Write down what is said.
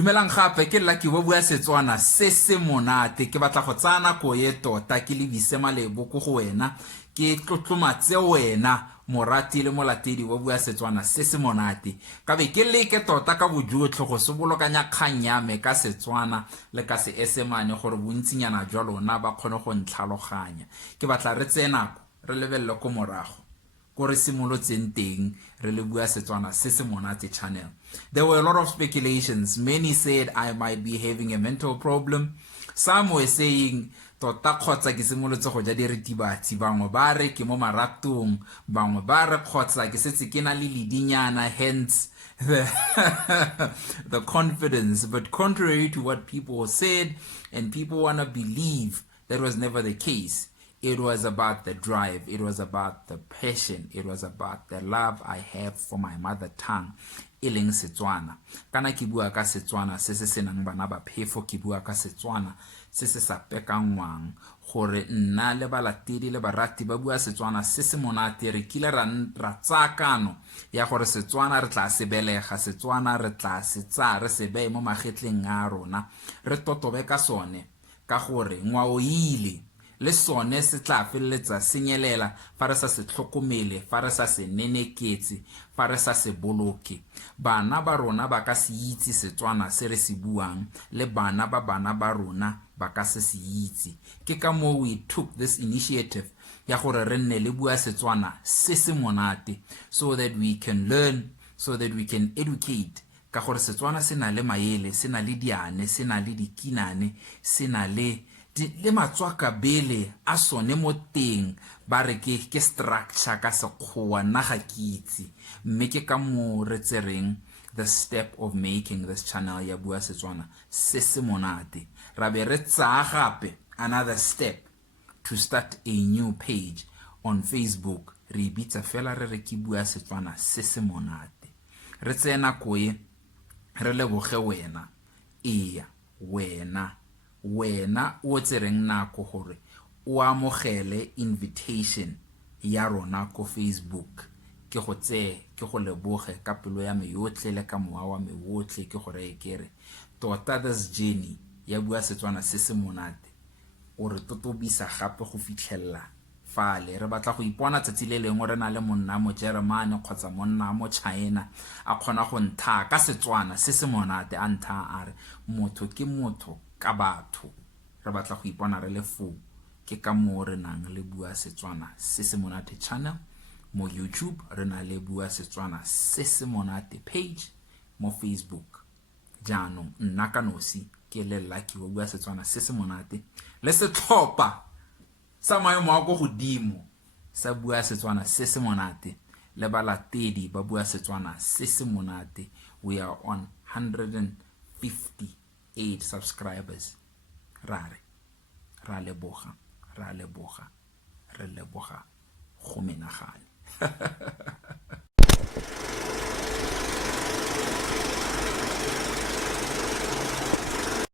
Dumelang gape ke Lucky wa bua Setswana se se monate ke batla go tsaya nako ye tota ke le bise malebo go wena ke tlotlomatse wena morati le molatedi wa bua Setswana se se monate ka be ke leke tota ka bojotlhe go se bolokanya kgang ya me ka Setswana le ka Seesemane gore bontsinyana jwa lona ba kgone go ntlhaloganya ke batla re tsena nako re lebelle ko morago gore simolotseng teng re le bua Setswana se se monate channel. There were a lot of speculations. Many said I might be having a mental problem. Some were saying tota kgotsa ke simolotse go ja diritibatsi bangwe ba re ke mo maratong bangwe ba re kgotsa ke setse ke na le ledinyana hence the confidence. But contrary to what people said and people want to believe, that was never the case. It was about the drive. It was about the passion. It was about the love I have for my mother tongue, e leng Setswana. Kana ke bua ka Setswana se se senang bana ba phefo, ke bua ka Setswana se se sa pekangwang gore nna le balatedi le barati ba bua Setswana se se monate re kile ra tsakano ya gore Setswana re tla se belega, Setswana re tla se tsa re se beye mo magetleng a rona re totobe ka sone ka gore ngwao ile le sone se tla feleletsa senyelela fa re sa se tlhokomele, fa re sa se neneketse, fa re sa se boloke. Bana ba rona ba ka se itse Setswana se re se buang le bana ba rona ba ka se itse. Ke ka mo we took this initiative ya gore re nne le bua Setswana se se monate so that we can learn, so that we can educate. Ka gore Setswana se na le maele, se na le diane, se na le dikinane, se na le matswaka bele a sone mo teng ba re ke structure ka sekgowa nna ga ke itse mme ke ka mo re tsereng the step of making this channel ya bua Setswana se se monate ra be re tsaya gape another step to start a new page on Facebook re bitsa fela re ke bua Setswana se se monate re tsena ko e re leboge wena wena o tsereng nako gore o amogele invitation ya rona ko Facebook ke go leboge ka pelo ya me yotlhe le ka mowa wa me wotlhe ke gore e kere tota this journey ya bua Setswana se se monate o re totobisa gape go fitlhella fale re batla go ipona tsatsi le lengwe re na le monna mo Germany kgotsa monna mo China a kgona go ntha ka Setswana se se monate a ntha a re motho ke motho ka batho re batla go ipona re le fo ke ka mo re nang le bua Setswana se se monate channel mo YouTube re na le bua Setswana se se monate page mo Facebook jaanong nna ka nosi ke le Lucky wa bua Setswana se se monate le se tlhopa sa maemo a go godimo sa bua Setswana se se monate le balatedi ba bua Setswana se se monate. We are on 158 subscribers. Ra leboga re leboga go menagane